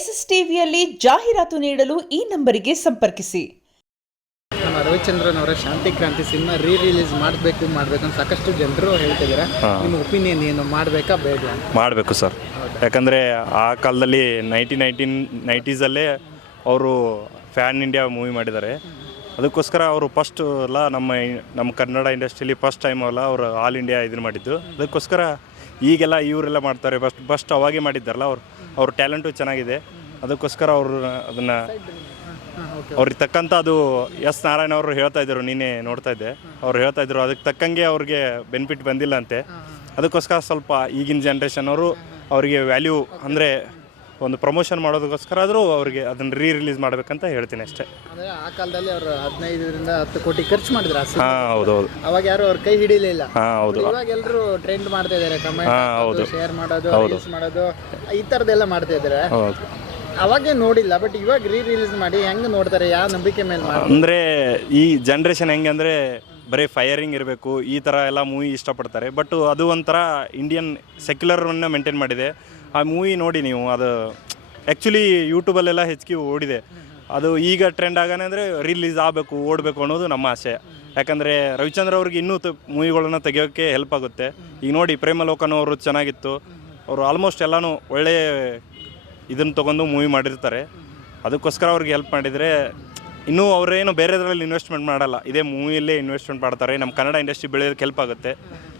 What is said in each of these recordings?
SSTVಯಲ್ಲಿ ಜಾಹೀರಾತು ನೀಡಲು ಈ ನಂಬರಿಗೆ ಸಂಪರ್ಕಿಸಿ. ನಮ್ಮ ರವಿಚಂದ್ರನ್ ಅವರ ಶಾಂತಿ ಕ್ರಾಂತಿ ಸಿನಿಮಾ ರಿಲೀಸ್ ಮಾಡಬೇಕು ಅಂತ ಸಾಕಷ್ಟು ಜನರು ಹೇಳ್ತಿದ್ದಾರೆ. ನಿಮ್ಮ ಒಪಿನಿಯನ್ ಏನು, ಮಾಡಬೇಕಾ ಬೇಡ? ಮಾಡಬೇಕು ಸರ್. ಯಾಕಂದರೆ ಆ ಕಾಲದಲ್ಲಿ 1990s ಅವರು ಫ್ಯಾನ್ ಇಂಡಿಯಾ ಮೂವಿ ಮಾಡಿದ್ದಾರೆ. ಅದಕ್ಕೋಸ್ಕರ ಅವರು ಫಸ್ಟ್ ಅಲ್ಲ ನಮ್ಮ ಕನ್ನಡ ಇಂಡಸ್ಟ್ರಿಯಲ್ಲಿ ಫಸ್ಟ್ ಟೈಮ್ ಅಲ್ಲ ಅವರು ಆಲ್ ಇಂಡಿಯಾ ಇದನ್ನು ಮಾಡಿದ್ದು. ಅದಕ್ಕೋಸ್ಕರ ಈಗೆಲ್ಲ ಇವರೆಲ್ಲ ಮಾಡ್ತಾರೆ. ಫಸ್ಟ್ ಅವಾಗೇ ಮಾಡಿದ್ದಾರಲ್ಲ ಅವ್ರ ಟ್ಯಾಲೆಂಟು ಚೆನ್ನಾಗಿದೆ. ಅದಕ್ಕೋಸ್ಕರ ಅವರು ಅದನ್ನು ಅವ್ರಿಗೆ ತಕ್ಕಂಥ ಅದು ಎಸ್ ನಾರಾಯಣ ಅವರು ಹೇಳ್ತಾ ಇದ್ದರು, ನೀನೇ ನೋಡ್ತಾ ಇದ್ದೆ, ಅವ್ರು ಹೇಳ್ತಾ ಇದ್ರು ಅದಕ್ಕೆ ತಕ್ಕಂಗೆ ಅವ್ರಿಗೆ ಬೆನಿಫಿಟ್ ಬಂದಿಲ್ಲ ಅಂತೆ. ಅದಕ್ಕೋಸ್ಕರ ಸ್ವಲ್ಪ ಈಗಿನ ಜನ್ರೇಷನ್ ಅವರು ಅವರಿಗೆ ವ್ಯಾಲ್ಯೂ ಅಂದರೆ ಒಂದು ಪ್ರಮೋಷನ್ ಮಾಡೋದಕ್ಕೋಸ್ಕರ ಆದರೂ ಅವ್ರಿಗೆ ಅದನ್ನು ರಿಲೀಸ್ ಮಾಡಬೇಕಂತ ಹೇಳ್ತೀನಿ ಅಷ್ಟೇ. ಅಂದರೆ ಆ ಕಾಲದಲ್ಲಿ ಅವರು 15ರಿಂದ 10 ಕೋಟಿ ಖರ್ಚು ಮಾಡಿದ್ರು. ಹೌದು. ಅವಾಗ ಯಾರು ಅವ್ರ ಕೈ ಹಿಡಿಲಿಲ್ಲ. ಹೌದು. ಇವಾಗ ಎಲ್ಲರೂ ಟ್ರೆಂಡ್ ಮಾಡ್ತಾ ಇದ್ದಾರೆ, ಕಮೆಂಟ್ ಶೇರ್ ಮಾಡೋದು, ರೀಲ್ಸ್ ಮಾಡೋದು, ಈ ಥರದ್ದೆಲ್ಲ ಮಾಡ್ತಾ ಇದ್ದಾರೆ. ಅವಾಗೇ ನೋಡಿಲ್ಲ, ಬಟ್ ಇವಾಗ ರಿಲೀಸ್ ಮಾಡಿ ಹೆಂಗೆ ನೋಡ್ತಾರೆ, ಯಾವ ನಂಬಿಕೆ ಮೇಲೆ? ಅಂದರೆ ಈ ಜನ್ರೇಷನ್ ಹೆಂಗೆ ಅಂದರೆ ಬರೀ ಫೈರಿಂಗ್ ಇರಬೇಕು, ಈ ಥರ ಎಲ್ಲ ಮೂವಿ ಇಷ್ಟಪಡ್ತಾರೆ. ಬಟ್ ಅದು ಒಂಥರ ಇಂಡಿಯನ್ ಸೆಕ್ಯುಲರನ್ನು ಮೇಂಟೈನ್ ಮಾಡಿದೆ. ಆ ಮೂವಿ ನೋಡಿ ನೀವು, ಅದು ಆ್ಯಕ್ಚುಲಿ ಯೂಟ್ಯೂಬಲ್ಲೆಲ್ಲ ಹೆಚ್ಚಿಗೆ ಓಡಿದೆ. ಅದು ಈಗ ಟ್ರೆಂಡ್ ಆಗಾನೆ ಅಂದರೆ ರಿಲೀಸ್ ಆಗಬೇಕು, ಓಡಬೇಕು ಅನ್ನೋದು ನಮ್ಮ ಆಸೆ. ಯಾಕಂದರೆ ರವಿಚಂದ್ರ ಅವ್ರಿಗೆ ಇನ್ನೂ ಮೂವಿಗಳನ್ನು ತೆಗಿಯೋಕ್ಕೆ ಹೆಲ್ಪ್ ಆಗುತ್ತೆ. ಈಗ ನೋಡಿ ಪ್ರೇಮಲೋಕನವರು ಚೆನ್ನಾಗಿತ್ತು, ಅವರು ಆಲ್ಮೋಸ್ಟ್ ಎಲ್ಲನೂ ಒಳ್ಳೆಯ ಇದನ್ನು ತೊಗೊಂಡು ಮೂವಿ ಮಾಡಿರ್ತಾರೆ. ಅದಕ್ಕೋಸ್ಕರ ಅವ್ರಿಗೆ ಹೆಲ್ಪ್ ಮಾಡಿದರೆ ಇನ್ನೂ ಅವರೇನು ಬೇರೆದ್ರಲ್ಲಿ ಇನ್ವೆಸ್ಟ್ಮೆಂಟ್ ಮಾಡಲ್ಲ, ಇದೇ ಮೂವಿಯಲ್ಲೇ ಇನ್ವೆಸ್ಟ್ಮೆಂಟ್ ಮಾಡ್ತಾರೆ. ನಮ್ಮ ಕನ್ನಡ ಇಂಡಸ್ಟ್ರಿ ಬೆಳೆಯೋದಕ್ಕೆ ಹೆಲ್ಪ್ ಆಗುತ್ತೆ,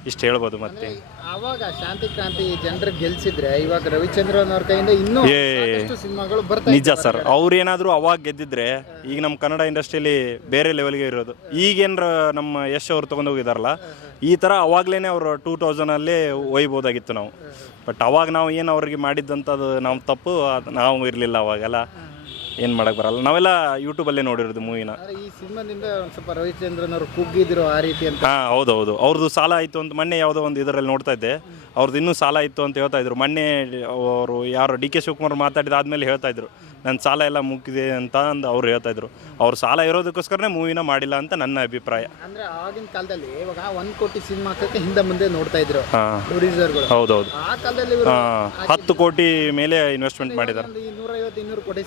ಇಷ್ಟು ಹೇಳ್ಬೋದು. ಮತ್ತೆ ಆವಾಗ ಶಾಂತಿ ಕ್ರಾಂತಿ ಜನರಿಗೆ ಗೆಲ್ಸಿದ್ರೆ ಇವಾಗ ರವಿಚಂದ್ರನ್ ಅವ್ರ ಕೈಯಿಂದ ಇನ್ನೂ ಸಿನಿಮಾಗಳು ಬರ್ತಾರೆ. ನಿಜ ಸರ್, ಅವ್ರೇನಾದರೂ ಅವಾಗ ಗೆದ್ದಿದ್ರೆ ಈಗ ನಮ್ಮ ಕನ್ನಡ ಇಂಡಸ್ಟ್ರಿಯಲ್ಲಿ ಬೇರೆ ಲೆವೆಲ್ಗೆ ಇರೋದು. ಈಗೇನು ನಮ್ಮ ಯಶ್ ಅವ್ರು ತೊಗೊಂಡು ಹೋಗಿದಾರಲ್ಲ, ಈ ಥರ ಅವಾಗಲೇ ಅವರು 2000 ಒಯ್ಬೋದಾಗಿತ್ತು ನಾವು. ಬಟ್ ಅವಾಗ ನಾವು ಏನು ಅವ್ರಿಗೆ ಮಾಡಿದ್ದಂಥದ್ದು ನಾವು ತಪ್ಪು, ನಾವು ಇರಲಿಲ್ಲ ಅವಾಗೆಲ್ಲ, ಏನು ಮಾಡೋಕ್ಕೆ ಬರಲ್ಲ. ನಾವೆಲ್ಲ ಯೂಟ್ಯೂಬಲ್ಲೇ ನೋಡಿರೋದು ಮೂವಿನ. ಈ ಸಿನಿಮಾದಿಂದ ಒಂದು ಸ್ವಲ್ಪ ರವಿಚಂದ್ರನ್ ಅವರು ಕುಗ್ಗಿದ್ರು ಆ ರೀತಿ ಅಂತ. ಹೌದು. ಅವ್ರದ್ದು ಸಾಲ ಆಯಿತು ಅಂತ ಮೊನ್ನೆ ಯಾವುದೋ ಒಂದು ಇದರಲ್ಲಿ ನೋಡ್ತಾ ಇದ್ದೆ, ಅವ್ರದ್ದು ಇನ್ನೂ ಸಾಲ ಇತ್ತು ಅಂತ ಹೇಳ್ತಾ ಇದ್ರು. ಮೊನ್ನೆ ಅವರು ಯಾರು DK ಶಿವಕುಮಾರ್ ಮಾತಾಡಿದಾದ್ಮೇಲೆ ಹೇಳ್ತಾ ಇದ್ರು, ನನ್ನ ಸಾಲ ಎಲ್ಲ ಮುಗಿದಿದೆ ಅಂತ ಅವ್ರು ಹೇಳ್ತಾ ಇದ್ರು. ಅವ್ರ ಸಾಲ ಇರೋದಕ್ಕೋಸ್ಕರನೇ ಮೂವಿನ ಮಾಡಿಲ್ಲ ಅಂತ ನನ್ನ ಅಭಿಪ್ರಾಯ. ಅಂದ್ರೆ ಆಗಿನ ಕಾಲದಲ್ಲಿ ಇವಾಗ 1 ಕೋಟಿ ಸಿನಿಮಾ ಹಾಕಕ್ಕೆ ಹಿಂದೆ ಮುಂದೆ ನೋಡ್ತಾ ಇದ್ರು ಪ್ರೊಡ್ಯೂಸರ್ಗಳು. ಹೌದು. ಆ ಕಾಲದಲ್ಲಿ 10 ಕೋಟಿ ಮೇಲೆ ಇನ್ವೆಸ್ಟ್ಮೆಂಟ್ ಮಾಡಿದ್ದಾರೆ. 150-200 ಕೋಟಿ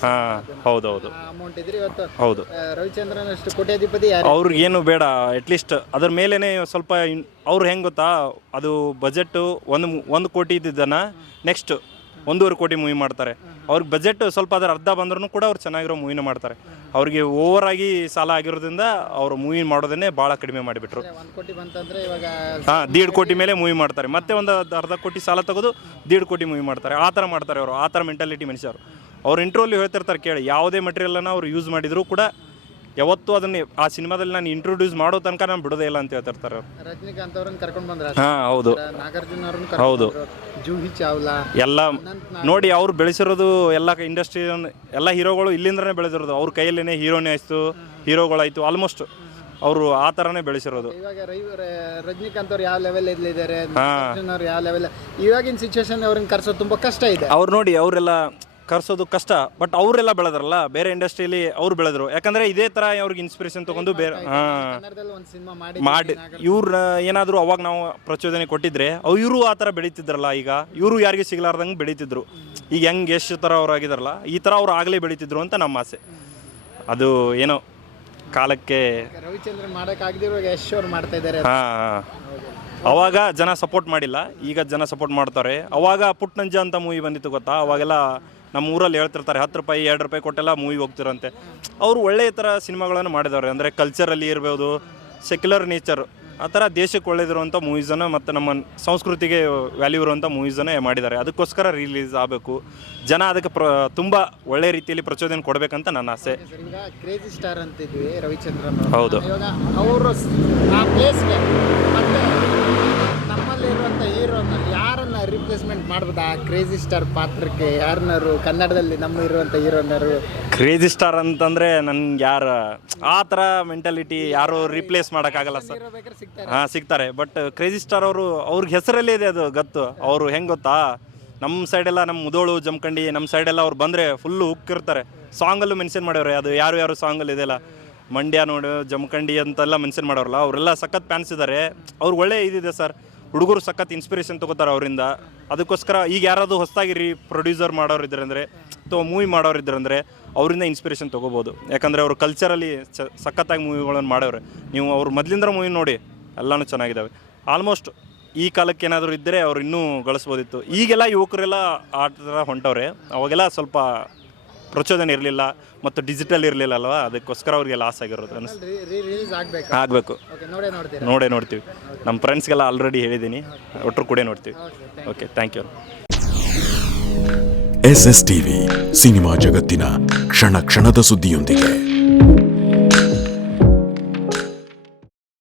ಹೌದು ಅಮೌಂಟ್ ಇದ್ರೆ ಇವತ್ತು. ಹೌದು. ರವಿಚಂದ್ರನ್ ಅಷ್ಟು ಕೋಟ್ಯಾಧಿಪತಿ ಅವ್ರಿಗೇನು ಬೇಡ, ಅಟ್ಲೀಸ್ಟ್ ಅದ್ರ ಮೇಲೇ ಸ್ವಲ್ಪ ಅವ್ರು ಹೆಂಗೆ ಗೊತ್ತಾ, ಅದು ಬಜೆಟ್ 1 ಕೋಟಿ ಇದ್ದಿದ್ದನ್ನು ನೆಕ್ಸ್ಟ್ 1.5 ಕೋಟಿ ಮೂವಿ ಮಾಡ್ತಾರೆ. ಅವ್ರಿಗೆ ಬಜೆಟ್ ಸ್ವಲ್ಪ ಅದರ ಅರ್ಧ ಬಂದ್ರೂ ಕೂಡ ಅವ್ರು ಚೆನ್ನಾಗಿರೋ ಮೂವಿನ ಮಾಡ್ತಾರೆ. ಅವ್ರಿಗೆ ಓವರ್ ಆಗಿ ಸಾಲ ಆಗಿರೋದ್ರಿಂದ ಅವರು ಮೂವಿ ಮಾಡೋದನ್ನೇ ಭಾಳ ಕಡಿಮೆ ಮಾಡಿಬಿಟ್ರು. 1 ಕೋಟಿ ಬಂತಂದ್ರೆ ಇವಾಗ 1.5 ಕೋಟಿ ಮೇಲೆ ಮೂವಿ ಮಾಡ್ತಾರೆ. ಮತ್ತೆ ಒಂದು ಅರ್ಧ ಕೋಟಿ ಸಾಲ ತೆಗೆದು 1.5 ಕೋಟಿ ಮೂವಿ ಮಾಡ್ತಾರೆ. ಆ ಥರ ಮಾಡ್ತಾರೆ ಅವರು. ಆ ಥರ ಮೆಂಟಾಲಿಟಿ ಮನುಷ್ಯರು. ಅವ್ರು ಇಂಟ್ರೋಲ್ಲಿ ಹೇಳ್ತಿರ್ತಾರೆ ಕೇಳಿ, ಯಾವುದೇ ಮೆಟೀರಿಯಲನ್ನು ಅವ್ರು ಯೂಸ್ ಮಾಡಿದರೂ ಕೂಡ ಯಾವತ್ತೂ ಅದನ್ನೇ ಆ ಸಿನಿಮಾದಲ್ಲಿ ನಾನು ಇಂಟ್ರೊಡ್ಯೂಸ್ ಮಾಡೋ ತನಕ ನಾನು ಬಿಡೋದೇ ಇಲ್ಲ ಅಂತ ಹೇಳ್ತಿರ್ತಾರೆ ಅವರು. ರಜನಿಕಾಂತ್ ಅವ್ರನ್ನ ಕರ್ಕೊಂಡು ಬಂದ್ರೆ, ಹೌದು. ನಾಗಾರ್ಜುನ ಅವ್ರನ್ನ, ಹೌದು, ಜೂಹಿ ಚಾವ್ಲಾ ಎಲ್ಲ ನೋಡಿ ಅವ್ರು ಬೆಳೆಸಿರೋದು. ಎಲ್ಲ ಇಂಡಸ್ಟ್ರಿ ಎಲ್ಲ ಹೀರೋಗಳು ಇಲ್ಲಿಂದನೇ ಬೆಳೆದಿರೋದು. ಅವ್ರ ಕೈಯಲ್ಲೇ ಹೀರೋನೇ ಆಯಿತು, ಹೀರೋಗಳಾಯಿತು, ಆಲ್ಮೋಸ್ಟ್ ಅವರು ಆ ಥರನೇ ಬೆಳೆಸಿರೋದು. ಇವಾಗ ರಜನಿಕಾಂತ್ ಅವ್ರು ಯಾವ ಲೆವೆಲ್ ಇದ್ದಾರೆ, ನಾಗಾರ್ಜುನ ಅವ್ರು ಯಾವ ಲೆವೆಲ್, ಇವಾಗಿನ ಸಿಚುವೇಶನ್ ಅವ್ರನ್ನ ಕರ್ಸೋದು ತುಂಬ ಕಷ್ಟ ಇದೆ. ಅವ್ರು ನೋಡಿ ಅವರೆಲ್ಲ ಕರ್ಸೋದು ಕಷ್ಟ, ಬಟ್ ಅವರೆಲ್ಲ ಬೆಳೆದ್ರಲ್ಲ ಬೇರೆ ಇಂಡಸ್ಟ್ರಿಯಲ್ಲಿ ಅವ್ರು ಬೆಳೆದ್ರು. ಯಾಕಂದರೆ ಇದೇ ಥರ ಅವ್ರಿಗೆ ಇನ್ಸ್ಪಿರೇಷನ್ ತೊಗೊಂಡು ಬೇರೆ ಮಾಡಿ ಇವ್ರ ಏನಾದರೂ ಅವಾಗ ನಾವು ಪ್ರಚೋದನೆ ಕೊಟ್ಟಿದ್ರೆ ಇವರು ಆ ಥರ ಬೆಳೀತಿದ್ರಲ್ಲ. ಈಗ ಇವರು ಯಾರಿಗೆ ಸಿಗಲಾರ್ದಂಗೆ ಬೆಳೀತಿದ್ರು. ಈಗ ಹೆಂಗೆ ಎಷ್ಟು ಥರ ಅವ್ರು ಆಗಿದಾರಲ್ಲ, ಈ ಥರ ಅವ್ರು ಆಗಲೇ ಬೆಳೀತಿದ್ರು ಅಂತ ನಮ್ಮ ಆಸೆ. ಅದು ಏನೋ ಕಾಲಕ್ಕೆ ರವಿಚಂದ್ರನ್ ಮಾಡೋಕ್ಕಾಗದಿರುವಾಗ ಯಶ್ ಅವ್ರು ಮಾಡ್ತಾ ಇದ್ದಾರೆ. ಅವಾಗ ಜನ ಸಪೋರ್ಟ್ ಮಾಡಿಲ್ಲ, ಈಗ ಜನ ಸಪೋರ್ಟ್ ಮಾಡ್ತಾರೆ. ಅವಾಗ ಪುಟ್ನಂಜ ಅಂತ ಮೂವಿ ಬಂದಿತ್ತು ಗೊತ್ತಾ, ಅವಾಗೆಲ್ಲ ನಮ್ಮ ಊರಲ್ಲಿ ಹೇಳ್ತಿರ್ತಾರೆ 10 ರೂಪಾಯಿ 2 ರೂಪಾಯಿ ಕೊಟ್ಟೆಲ್ಲ ಮೂವಿಗೆ ಹೋಗ್ತಿರಂತೆ. ಅವರು ಒಳ್ಳೆಯ ಥರ ಸಿನಿಮಾಗಳನ್ನು ಮಾಡಿದವ್ರೆ. ಅಂದರೆ ಕಲ್ಚರಲ್ಲಿ ಇರ್ಬೋದು, ಸೆಕ್ಯುಲರ್ ನೇಚರ್, ಆ ಥರ ದೇಶಕ್ಕೆ ಒಳ್ಳೆದಿರುವಂಥ ಮೂವೀಸನ್ನು ಮತ್ತು ನಮ್ಮ ಸಂಸ್ಕೃತಿಗೆ ವ್ಯಾಲ್ಯೂ ಇರುವಂಥ ಮೂವೀಸನ್ನೇ ಮಾಡಿದ್ದಾರೆ. ಅದಕ್ಕೋಸ್ಕರ ರಿಲೀಸ್ ಆಗಬೇಕು. ಜನ ಅದಕ್ಕೆ ತುಂಬ ಒಳ್ಳೆ ರೀತಿಯಲ್ಲಿ ಪ್ರಚೋದನೆ ಕೊಡಬೇಕಂತ ನನ್ನ ಆಸೆ. ಈಗ ಕ್ರೇಜಿ ಸ್ಟಾರ್ ಅಂತಿದ್ವಿ ರವಿಚಂದ್ರನ್. ಹೌದು. ಅವರು ಆ ಪ್ಲೇಸ್ಗೆ ಮತ್ತೆ ನಮ್ಮಲ್ಲಿರುವಂಥ ಹೀರೋನ ಯಾರನ್ನ ರಿಪ್ಲೇಸ್ಮೆಂಟ್ ಮಾಡ್ಬೋದು ಆ ಕ್ರೇಜಿ ಸ್ಟಾರ್ ಪಾತ್ರಕ್ಕೆ? ಯಾರನ್ನಾರು ಕನ್ನಡದಲ್ಲಿ ನಮ್ಮ ಇರುವಂಥ ಹೀರೋನಾರು ಕ್ರೇಜಿ ಸ್ಟಾರ್ ಅಂತಂದರೆ ನನ್ಗೆ ಯಾರು ಆ ಥರ ಮೆಂಟಾಲಿಟಿ ಯಾರು ರಿಪ್ಲೇಸ್ ಮಾಡೋಕ್ಕಾಗಲ್ಲ ಸರ್. ಸಿಗ್ತಾರೆ. ಬಟ್ ಕ್ರೇಜಿ ಸ್ಟಾರ್ ಅವ್ರಿಗೆ ಹೆಸರಲ್ಲೇ ಇದೆ ಅದು ಗತ್ತು. ಅವರು ಹೆಂಗೆ ಗೊತ್ತಾ, ನಮ್ಮ ಸೈಡೆಲ್ಲ ನಮ್ಮ ಮುದೋಳು ಜಮಖಂಡಿ ನಮ್ಮ ಸೈಡೆಲ್ಲ ಅವ್ರು ಬಂದರೆ ಫುಲ್ಲು ಉಕ್ಕಿರ್ತಾರೆ. ಸಾಂಗಲ್ಲೂ ಮೆನ್ಷನ್ ಮಾಡ್ಯವ್ರೆ, ಅದು ಯಾರು ಸಾಂಗಲ್ಲಿ ಇದೆಯಲ್ಲ, ಮಂಡ್ಯ ನೋಡು ಜಮಖಂಡಿ ಅಂತೆಲ್ಲ ಮೆನ್ಷನ್ ಮಾಡೋರಲ್ಲ, ಅವರೆಲ್ಲ ಸಖತ್ ಫ್ಯಾನ್ಸ್ ಇದ್ದಾರೆ. ಅವ್ರು ಒಳ್ಳೆ ಇದಿದೆ ಸರ್. ಹುಡುಗರು ಸಖತ್ ಇನ್ಸ್ಪಿರೇಷನ್ ತೊಗೋತಾರೆ ಅವರಿಂದ. ಅದಕ್ಕೋಸ್ಕರ ಈಗ ಯಾರಾದರೂ ಹೊಸದಾಗಿ ಪ್ರೊಡ್ಯೂಸರ್ ಮಾಡೋರು ಇದ್ದಾರೆ ಅಂದರೆ ಅಥವಾ ಮೂವಿ ಮಾಡೋರು ಇದ್ರಂದರೆ ಅವರಿಂದ ಇನ್ಸ್ಪಿರೇಷನ್ ತೊಗೋಬೋದು. ಯಾಕಂದರೆ ಅವರು ಕಲ್ಚರಲ್ಲಿ ಸಖತ್ತಾಗಿ ಮೂವಿಗಳನ್ನು ಮಾಡೋರು. ನೀವು ಅವ್ರು ಮೊದಲಿಂದ ಮೂವಿ ನೋಡಿ ಎಲ್ಲನೂ ಚೆನ್ನಾಗಿದ್ದಾವೆ. ಆಲ್ಮೋಸ್ಟ್ ಈ ಕಾಲಕ್ಕೆ ಏನಾದರೂ ಇದ್ದರೆ ಅವ್ರು ಇನ್ನೂ ಗಳಿಸ್ಬೋದಿತ್ತು. ಈಗೆಲ್ಲ ಯುವಕರೆಲ್ಲ ಆ ಥರ ಹೊಂಟವ್ರೆ. ಅವಾಗೆಲ್ಲ ಸ್ವಲ್ಪ ಪ್ರಚೋದನೆ ಇರಲಿಲ್ಲ ಮತ್ತು ಡಿಜಿಟಲ್ ಇರಲಿಲ್ಲ ಅಲ್ವಾ, ಅದಕ್ಕೋಸ್ಕರ ಅವ್ರಿಗೆ ಲಾಸ್ ಆಗಿರೋದು ಅನಿಸ್ತು. ರಿಲೀಸ್ ಆಗಬೇಕು. ಆಗಬೇಕು, ನೋಡ್ತೀರಾ? ನೋಡ್ತೀವಿ. ನಮ್ಮ ಫ್ರೆಂಡ್ಸ್ಗೆಲ್ಲ ಆಲ್ರೆಡಿ ಹೇಳಿದ್ದೀನಿ, ಒಟ್ಟರು ಕೂಡ ನೋಡ್ತೀವಿ. Okay, thank you. SS TV, cinema ಜಗತ್ತಿನ ಕ್ಷಣ ಕ್ಷಣದ ಸುದ್ದಿಯೊಂದಿಗೆ.